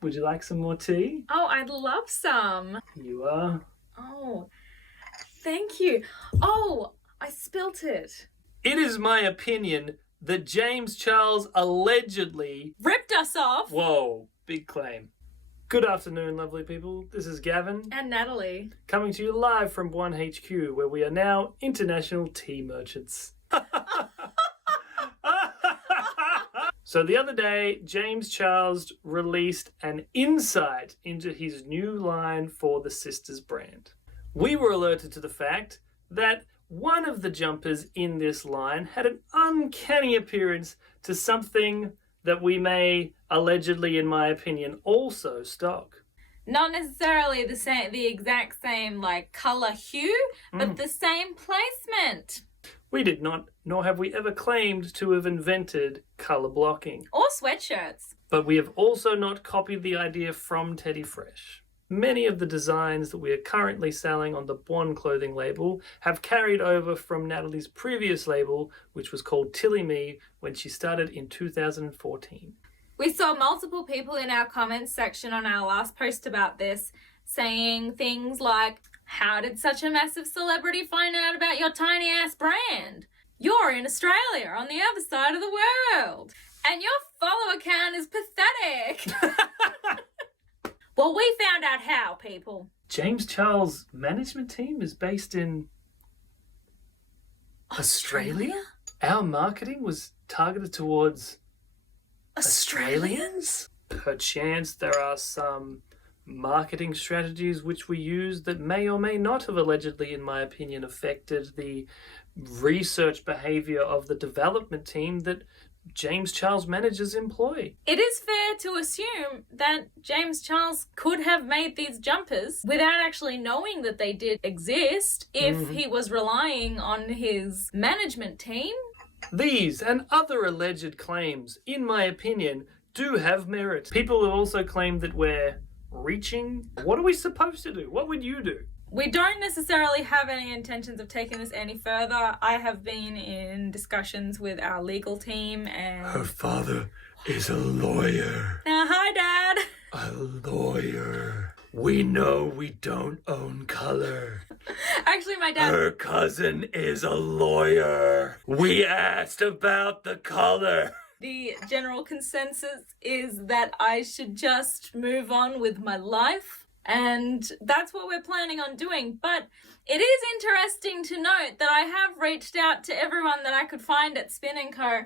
Would you like some more tea? Oh, I'd love some. You are. Oh, thank you. Oh, I spilt it. It is my opinion that James Charles allegedly Ripped us off. Whoa, big claim. Good afternoon, lovely people. This is Gavin. And Natalie. Coming to you live from BUON HQ, where we are now international tea merchants. So the other day, James Charles released an insight into his new line for the Sisters brand. We were alerted to the fact that one of the jumpers in this line had an uncanny appearance to something that we may allegedly, in my opinion, also stock. Not necessarily the exact same like color hue, but the same placement. We did not, nor have we ever claimed to have invented colour blocking. Or sweatshirts. But we have also not copied the idea from Teddy Fresh. Many of the designs that we are currently selling on the BUON clothing label have carried over from Natalie's previous label, which was called Tilly Me, when she started in 2014. We saw multiple people in our comments section on our last post about this saying things like, how did such a massive celebrity find out about your tiny ass brand? You're in Australia on the other side of the world. And your follower count is pathetic. Well, we found out how, people. James Charles' management team is based in Australia? Our marketing was targeted towards Australians? Perchance there are some marketing strategies which we use that may or may not have allegedly, in my opinion, affected the research behaviour of the development team that James Charles managers employ. It is fair to assume that James Charles could have made these jumpers without actually knowing that they did exist if he was relying on his management team. These and other alleged claims, in my opinion, do have merit. People have also claimed that we're reaching. What are we supposed to do? What would you do? We don't necessarily have any intentions of taking this any further. I have been in discussions with our legal team and... Her father is a lawyer. Hi, Dad. A lawyer. We know we don't own color. Actually, my dad... Her cousin is a lawyer. We asked about the color. The general consensus is that I should just move on with my life. And that's what we're planning on doing. But it is interesting to note that I have reached out to everyone that I could find at Spin&Co.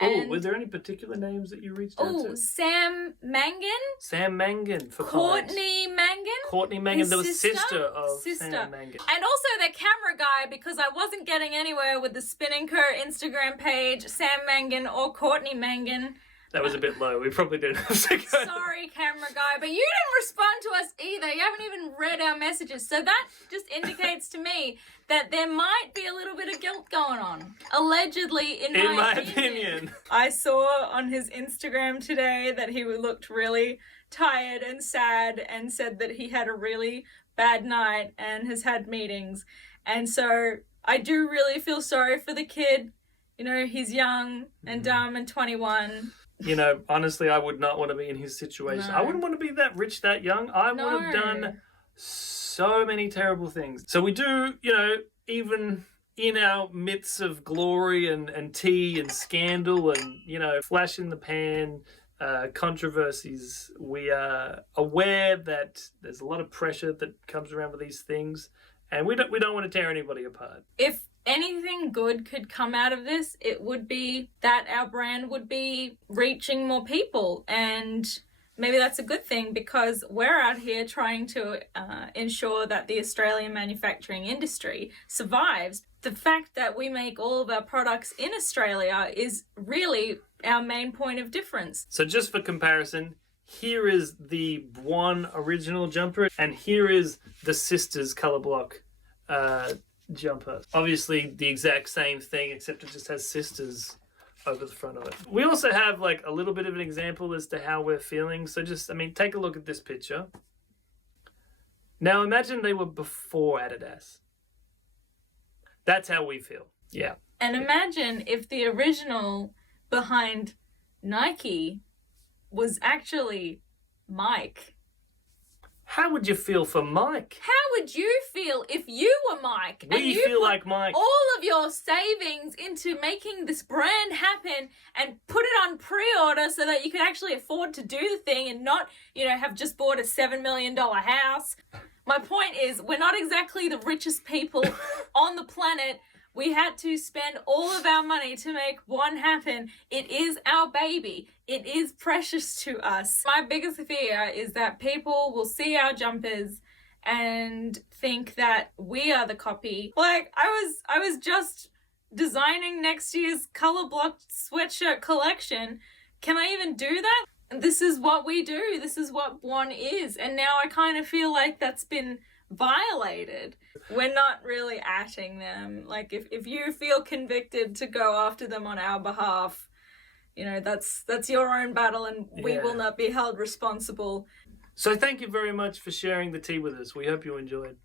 Oh, was there any particular names that you reached out to? Sam Mangan. Sam Mangan, for Courtney Mangan. Courtney Mangan, the sister of Sister. Sam Mangan. And also their camera guy, because I wasn't getting anywhere with the Spin&Co Instagram page, Sam Mangan or Courtney Mangan. That was a bit low. We probably didn't have to go. Sorry, camera guy, but you didn't respond to us either. You haven't even read our messages. So that just indicates to me that there might be a little bit of guilt going on. Allegedly, in my opinion. I saw on his Instagram today that he looked really tired and sad and said that he had a really bad night and has had meetings. And so I do really feel sorry for the kid. You know, he's young and dumb and 21. You know, honestly, I would not want to be in his situation. No. I wouldn't want to be that rich, that young. I would have done so many terrible things. So we do, you know, even in our midst of glory and tea and scandal and, you know, flash in the pan controversies, we are aware that there's a lot of pressure that comes around with these things, and we don't want to tear anybody apart. If anything good could come out of this, it would be that our brand would be reaching more people, and maybe that's a good thing because we're out here trying to ensure that the Australian manufacturing industry survives. The fact that we make all of our products in Australia is really our main point of difference. So just for comparison, here is the BUON original jumper, and here is the Sisters colour block jumper. Obviously the exact same thing, except it just has Sisters over the front of it. We also have like a little bit of an example as to how we're feeling. So just, I mean, take a look at this picture. Now imagine they were before Adidas. That's how we feel. Yeah. And imagine if the original behind Nike was actually Mike. How would you feel for Mike? How would you feel if you were Mike? We you feel put like Mike. all of your savings into making this brand happen and put it on pre-order so that you could actually afford to do the thing and not, have just bought a $7 million house. My point is, we're not exactly the richest people on the planet. We had to spend all of our money to make BUON happen. It is our baby. It is precious to us. My biggest fear is that people will see our jumpers and think that we are the copy. Like, I was just designing next year's color blocked sweatshirt collection. Can I even do that? This is what we do. This is what BUON is. And now I kind of feel like that's been violated. We're not really atting them. Like, if you feel convicted to go after them on our behalf, that's your own battle, and we will not be held responsible. So thank you very much for sharing the tea with us. We hope you enjoyed.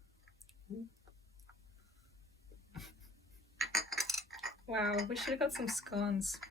Wow, we should have got some scones.